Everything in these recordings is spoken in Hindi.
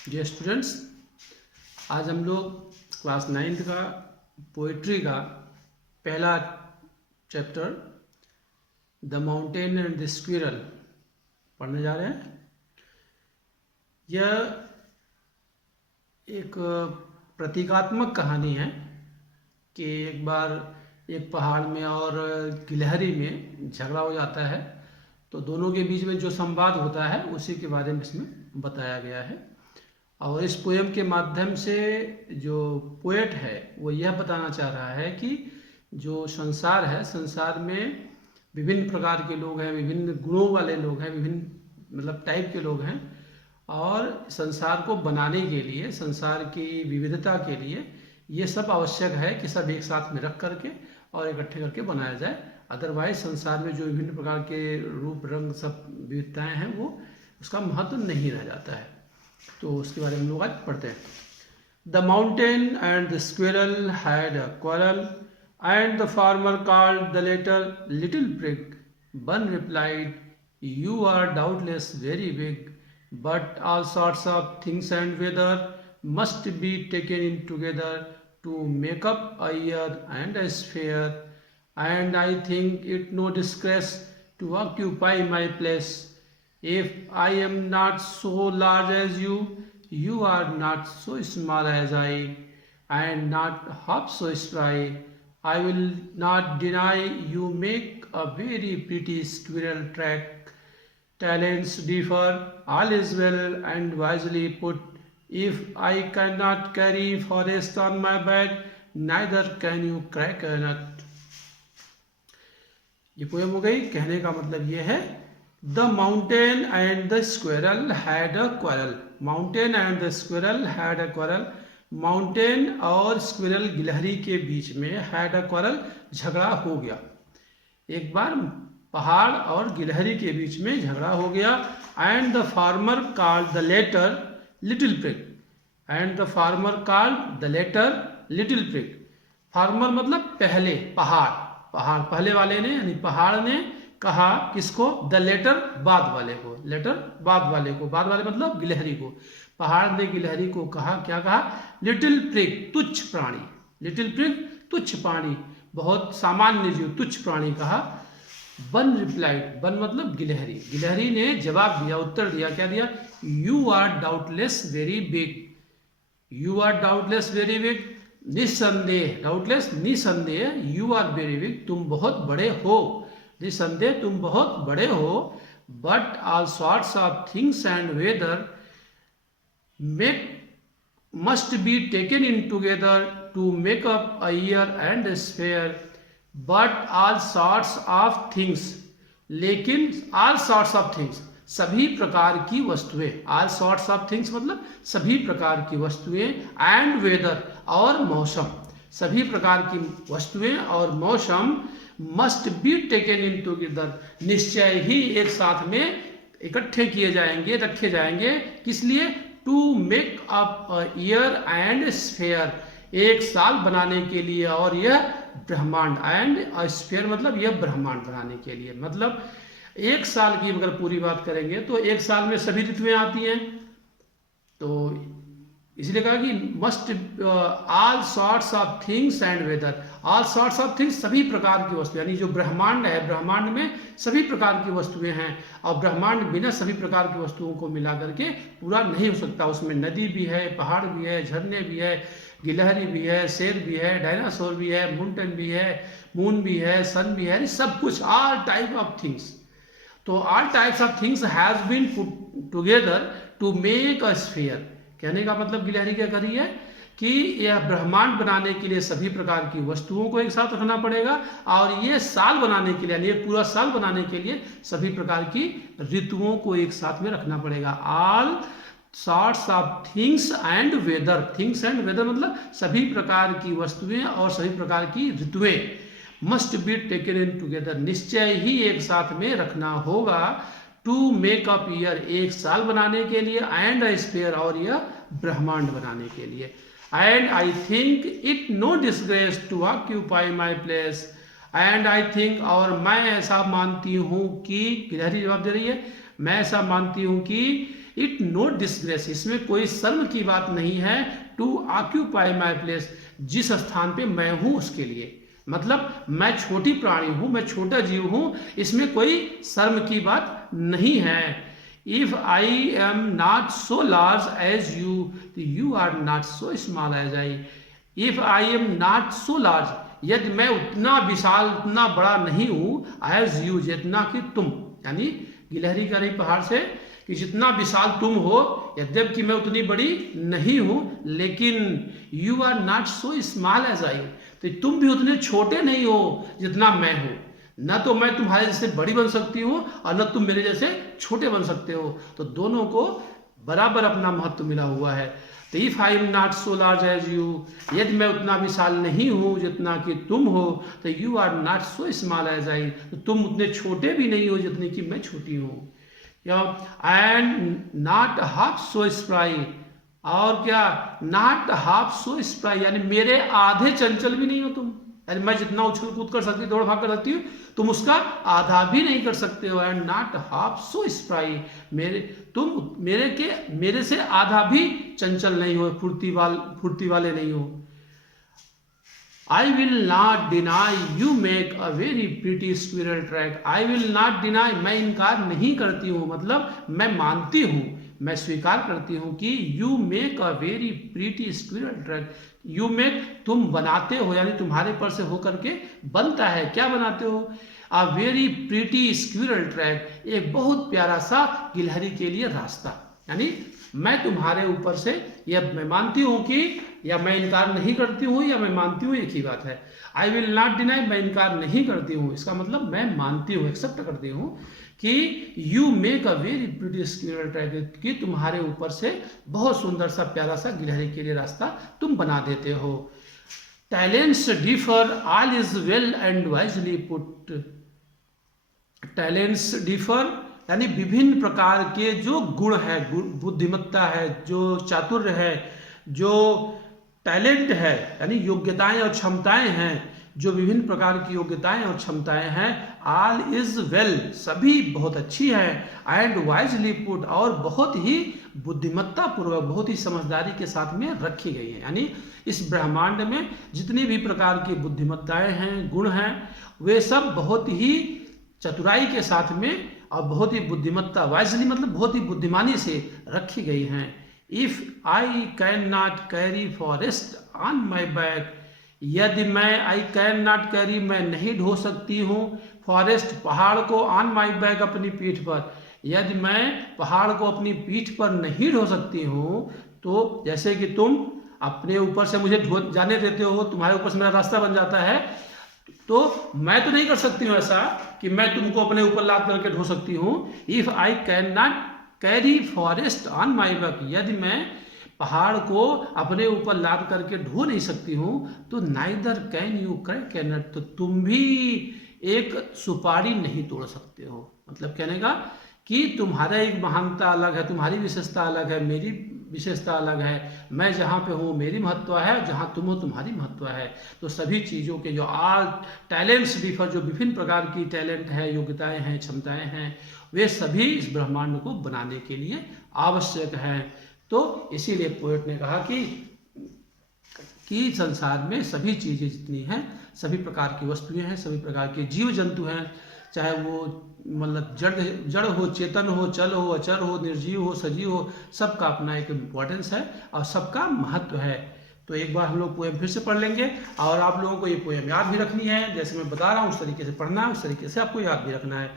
डियर स्टूडेंट्स, आज हम लोग क्लास 9th का पोइट्री का पहला chapter the mountain and the squirrel पढ़ने जा रहे हैं। यह एक प्रतीकात्मक कहानी है कि एक बार एक पहाड़ में और गिलहरी में झगड़ा हो जाता है, तो दोनों के बीच में जो संवाद होता है उसी के बारे में इसमें बताया गया है। और इस पोएम के माध्यम से जो पोएट है वो यह बताना चाह रहा है कि जो संसार है, संसार में विभिन्न प्रकार के लोग हैं, विभिन्न गुणों वाले लोग हैं, विभिन्न टाइप के लोग हैं, और संसार को बनाने के लिए, संसार की विविधता के लिए ये सब आवश्यक है कि सब एक साथ में रख करके और इकट्ठे करके बनाया जाए। अदरवाइज संसार में जो विभिन्न प्रकार के रूप रंग सब विविधताएँ हैं वो उसका महत्व नहीं रह जाता है। तो उसके बारे में हम लोग आज पढ़ते हैं। The mountain and the squirrel had a quarrel and the former called the latter little prig. One replied, you are doubtless very big, but all sorts of things and weather must be taken in together to make up a year and a sphere, and I think it no disgrace to occupy my place. If I am not so large as you, you are not so small as I, and not half so spry. I will not deny you make a very pretty squirrel track. Talents differ, all is well and wisely put. If I cannot carry forest on my back, neither can you crack a nut. ये पोएम हो गई। कहने का मतलब ये है, the mountain and the squirrel had a quarrel. Mountain and the squirrel had a quarrel. Mountain और स्क्विरल गिलहरी के बीच में हैड अ क्वारल, झगड़ा हो गया। एक बार पहाड़ और गिलहरी के बीच में झगड़ा हो गया। And the former called the latter little prig. And the former called the latter little prig. Former मतलब पहले, पहाड़, पहाड़ पहले वाले ने यानी पहाड़ ने कहा किसको? द लेटर बाद वाले को, लेटर बाद वाले को, बाद वाले मतलब गिलहरी को। पहाड़ ने गिलहरी को कहा, क्या कहा? लिटिल प्रिग, तुच्छ प्राणी। लिटिल प्रिग, तुच्छ प्राणी, बहुत सामान्य जीव, तुच्छ प्राणी कहा। वन रिप्लाइड, वन मतलब गिलहरी। गिलहरी ने जवाब दिया, उत्तर दिया, क्या दिया? You are doubtless very big. You are doubtless very big, निसंदेह, डाउटलेस निसंदेह, यू आर वेरी बिग, तुम बहुत बड़े हो, निसंदेह तुम बहुत बड़े हो। But all sorts of things and weather make must be taken in together to make up a year and a sphere. But all sorts of things, लेकिन ऑल सॉर्ट्स ऑफ थिंग्स, सभी प्रकार की वस्तुएं। ऑल सॉर्ट्स ऑफ थिंग्स मतलब सभी प्रकार की वस्तुएं। एंड वेदर, और मौसम, सभी प्रकार की वस्तुएं और मौसम must be taken in together, निश्चय ही एक साथ में इकट्ठे किए जाएंगे, रखे जाएंगे। किस लिए? To make up a year and sphere, एक साल बनाने के लिए और यह ब्रह्मांड। एंड स्फीयर मतलब यह ब्रह्मांड बनाने के लिए। मतलब एक साल की अगर पूरी बात करेंगे तो एक साल में सभी ऋतुएं आती हैं, तो इसलिए कहा कि must all sorts of things and weather. All sorts of things, सभी प्रकार की वस्तु, यानी जो ब्रह्मांड है, ब्रह्मांड में सभी प्रकार की वस्तुएं हैं, और ब्रह्मांड बिना सभी प्रकार की वस्तुओं को मिला करके पूरा नहीं हो सकता। उसमें नदी भी है, पहाड़ भी है, झरने भी है, गिलहरी भी है, शेर भी है, डायनासोर भी है, माउंटेन भी है, मून भी है, सन भी है, सब कुछ, ऑल टाइप ऑफ थिंग्स। तो all types of things has been put together to make a sphere. कहने का मतलब गिलहरी क्या कर रही है कि यह ब्रह्मांड बनाने के लिए सभी प्रकार की वस्तुओं को एक साथ रखना पड़ेगा, और ये साल बनाने के लिए, यानी पूरा साल बनाने के लिए सभी प्रकार की ऋतुओं को एक साथ में रखना पड़ेगा। All sorts of things and weather. Things and weather मतलब सभी प्रकार की वस्तुएं और सभी प्रकार की ऋतुएं must be taken in together, निश्चय ही एक साथ में रखना होगा। टू मेक अप ईयर, एक साल बनाने के लिए, एंड अ स्फीयर, और यह ब्रह्मांड बनाने के लिए। And I think it no disgrace to occupy my place. And I think, और मैं ऐसा मानती हूँ कि, गिलहरी जवाब दे रही है, मैं ऐसा मानती हूँ कि इट नो डिसग्रेस, इसमें कोई शर्म की बात नहीं है, टू ऑक्यूपाई माई प्लेस, जिस स्थान पे मैं हूं उसके लिए। मतलब मैं छोटी प्राणी हूं, मैं छोटा जीव हूं, इसमें कोई शर्म की बात नहीं है। If I am not so large as you, you are not so small as I. If I am not so large, यदि मैं उतना विशाल, उतना बड़ा नहीं हूं, एज यू, जितना कि तुम, यानी गिलहरी कह रही पहाड़ से कि जितना विशाल तुम हो, यद्यप कि मैं उतनी बड़ी नहीं हूं, लेकिन you are not so small as I, तो तुम भी उतने छोटे नहीं हो जितना मैं हूं। न तो मैं तुम्हारे जैसे बड़ी बन सकती हूँ और न तुम मेरे जैसे छोटे बन सकते हो, तो दोनों को बराबर अपना महत्व मिला हुआ है। तो if I am not so large as you, यदि मैं उतना विशाल नहीं हूं जितना कि तुम हो, तो you are not so small as I, तो तुम उतने छोटे भी नहीं हो जितने कि मैं छोटी हूं। And not half so spry, और क्या, नॉट हाफ सो स्प्राई, यानी मेरे आधे चंचल भी नहीं हो तुम, यानी मैं जितना उछल कूद कर सकती, दौड़ भाग कर सकती हूँ, तुम उसका आधा भी नहीं कर सकते हो। And not half so spry, तुम मेरे से आधा भी चंचल नहीं हो, फुर्ती वाले नहीं हो। I will not deny you make a very pretty squirrel track, I will not deny, मैं इनकार नहीं करती हूँ, मतलब मैं मानती हूँ, मैं स्वीकार करती हूँ कि you make a very pretty squirrel track, you make, तुम बनाते हो, यानी तुम्हारे पर से होकर के बनता है, क्या बनाते हो, a very pretty squirrel track, एक बहुत प्यारा सा गिलहरी के लिए रास्ता। यानी मैं तुम्हारे ऊपर से, यह मैं मानती हूँ कि, या मैं इनकार नहीं करती हूँ, या मैं मानती हूँ, एक ही बात है। आई विल नॉट डिनाई, मैं इनकार नहीं करती हूँ, इसका मतलब मैं मानती हूँ, एक्सेप्ट करती हूँ कि you make a very pretty squirrel track, कि तुम्हारे ऊपर से बहुत सुंदर सा प्यारा सा गिलहरी के लिए रास्ता तुम बना देते हो। Talents differ, all is well and wisely put, talents differ, यानी विभिन्न प्रकार के जो गुण है, बुद्धिमत्ता है, जो चातुर्य है, जो टैलेंट है, यानी योग्यताएं और क्षमताएं हैं, जो विभिन्न प्रकार की योग्यताएं और क्षमताएं हैं, ऑल इज वेल, सभी बहुत अच्छी है, एंड वाइजली पुट, और बहुत ही बुद्धिमत्ता पूर्वक, बहुत ही समझदारी के साथ में रखी गई है। यानी इस ब्रह्मांड में जितनी भी प्रकार की बुद्धिमत्ताएं हैं, गुण हैं, वे सब बहुत ही चतुराई के साथ में और बहुत ही बुद्धिमत्ता, वाइजली मतलब बहुत ही बुद्धिमानी से रखी गई हैं। If I can not carry forest on my back, यदि मैं, आई कैन नॉट कैरी, मैं नहीं ढो सकती हूँ, फॉरेस्ट, पहाड़ को, ऑन माई बैक, अपनी पीठ पर, यदि मैं पहाड़ को अपनी पीठ पर नहीं ढो सकती हूँ, तो जैसे कि तुम अपने ऊपर से मुझे जाने देते हो, तुम्हारे ऊपर से मेरा रास्ता बन जाता है, तो मैं तो नहीं कर सकती हूँ ऐसा कि मैं तुमको अपने ऊपर लाद करके ढो सकती हूँ। If I can not carry forest on my back, यदि मैं पहाड़ को अपने ऊपर लाद करके ढो नहीं सकती हूँ, तो नाइदर कैन यू क्रैक ए नट, तो तुम भी एक सुपारी नहीं तोड़ सकते हो। मतलब कहने का कि तुम्हारा एक महानता अलग है, तुम्हारी विशेषता अलग है, मेरी विशेषता अलग है, मैं जहाँ पे हूँ मेरी महत्व है, जहाँ तुम हो तुम्हारी महत्व है। तो सभी चीज़ों के जो ऑल टैलेंट्स डिफर, जो विभिन्न प्रकार की टैलेंट है, योग्यताएं हैं, क्षमताएं हैं, वे सभी इस ब्रह्मांड को बनाने के लिए आवश्यक हैं। तो इसीलिए पोएट ने कहा कि संसार में सभी चीज़ें जितनी हैं, सभी प्रकार की वस्तुएं हैं, सभी प्रकार के जीव जंतु हैं, चाहे वो मतलब जड़ हो, चेतन हो, चल हो, अचर हो, निर्जीव हो, सजीव हो, सबका अपना एक इम्पोर्टेंस है और सबका महत्व है। तो एक बार हम लोग पोएम फिर से पढ़ लेंगे, और आप लोगों को ये पोएम याद भी रखनी है, जैसे मैं बता रहा हूँ उस तरीके से पढ़ना है, उस तरीके से आपको याद भी रखना है।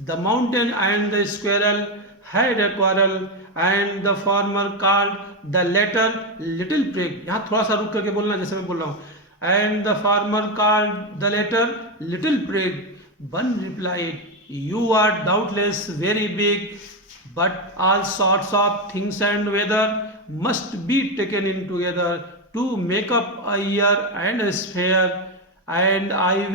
The mountain and the squirrel had a quarrel and the former called the latter little prig, यहाँ थोड़ा सा रुक करके बोलना जैसे मैं बोल रहा हूँ। And the former called the latter little prig, one replied, you are doubtless very big, but all sorts of things and weather must be taken in together to make up a year and a sphere, and I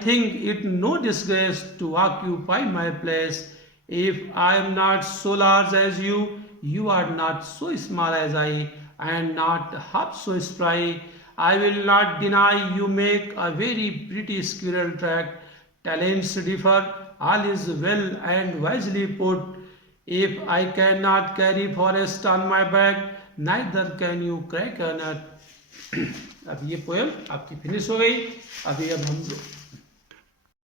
think it no disgrace to occupy my place. If I am not so large as you, you are not so small as I, and not half so spry. I will not deny you make a very pretty squirrel track. Talents differ, all is well and wisely put. If I can not carry forest on my back neither can you crack a nut. अब ये पोएम आपकी फिनिश हो गई। अभी अब हम